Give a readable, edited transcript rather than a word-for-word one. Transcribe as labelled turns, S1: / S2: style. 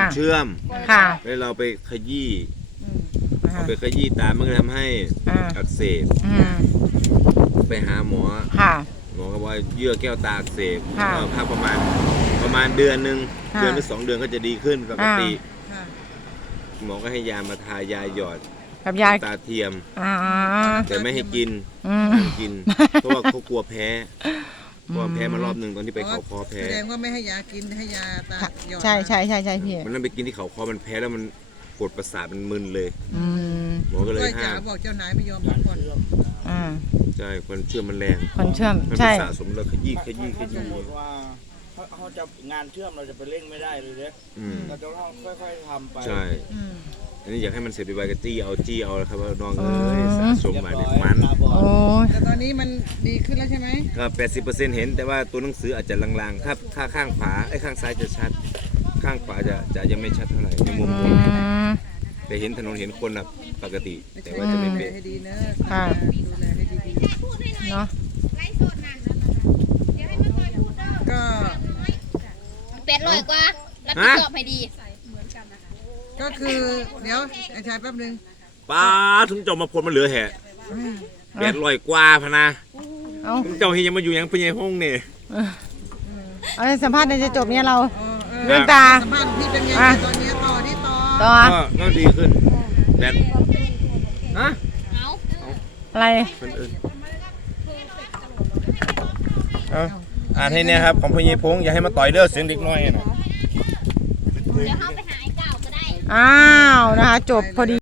S1: เชื่อม
S2: ค่ะ
S1: แล้วเราไปขยี้เอาไปขยี้ตามันก็ทำให้อักเสบไปหาหมอ
S2: ค่ะ
S1: หมอก็ว่าเยื่อแก้วตาอักเสบ
S2: ค่ะ
S1: ก็พักประมาณเดือนหนึ่ง
S2: ค่ะ
S1: เดือนหรือ2 เดือนก็จะดีขึ้นปกติ
S3: ค่ะ
S1: หมอก็ให้ยามาทายาหยอด
S2: กับยา
S1: ตาเทียม
S2: อ่า
S1: แต่ไม่ให้กิน
S2: ม
S1: ห้ามกิน เพราะว่าเขากลัวแพ้เพราะว่าแพ้มารอบหนึ่งตอนที่ไปเขาคอแพ้
S3: แสดงว่าไม่ให้ยากินให้ยาตาหยอด
S2: ใช่พี่
S1: มันนั่นไปกินที่เขาคอมันแพ้แล้วมันปวดประสาทมันมึนเลย หมอก็เลย
S3: ก้อยจ๋า
S1: ห้าม
S3: บอกเจ้านายไม่ยอมพักผ่อน
S1: ใช่คนเชื่อมมันแรง
S2: คนเชื่อม
S1: มัน
S2: ใช่
S1: สะสมแล้วขยี้
S4: สมมติว่าเขาจะงานเชื่อมเราจะไปเร่งไม่ได้เลยเนี่ยเราจะต้องค่อยๆทำไป
S1: ใช่อันนี้อยากให้มันเสร็จไปก็จี้เอาแล้วครับว่าน้องเอ้ยสะสมมาเด็กมัน
S2: โอ้ย
S3: แต่ตอนนี้มันดีขึ้นแล้วใช่ไหม
S1: ครับ 80%เห็นแต่ว่าตัวหนังสืออาจจะลางๆถ้าข้างขวาข้างซ้ายจะชัด ข้างขวาจะยังไม่ชัดเท่าไหร่ในมุมผมแต่เห็นถนนเห็นคนแบบปกติ แต่ว่าจะไม่
S3: ดูแล
S1: เป๊ะ
S3: ให้ดีเนอะ
S2: ค่ะ
S3: ดูแลให้ดี
S2: เนาะ
S3: ๆก็
S5: 800 กว่ารับผิดชอบให้ดี
S3: ก็คือเดี๋ยวไอ้ชายแป๊บนึง
S1: ป้าถึงเจ้ามาพลมันเหลือแห่800 กว่าพะนะ
S2: เอา
S1: ถึงเจ้าเฮียยังมาอยู่ยังเป็นยังห้องเนี่ย
S2: เอาสัมภาษณ์ในจะจบเนี่ยเรา
S3: เอ
S2: เรื่องตา
S3: สัมภาษณ์พี่เป็นไง
S2: อ่ะ
S3: ตอนนี้ต่อที่ต่อ
S2: ต่อ
S1: ก็ดีขึ้นแบตฮะ
S5: เอา
S2: อะไร
S1: คนอื่นอ่านให้เนี่ยครับของพญพงษ์อย่าให้มาต่อยเด้อเสียงเด็กน้อยนะ
S5: เดี๋ยวเขาไปหาไอ้เก่าก็ได้
S2: อ้าวนะคะจบพอดี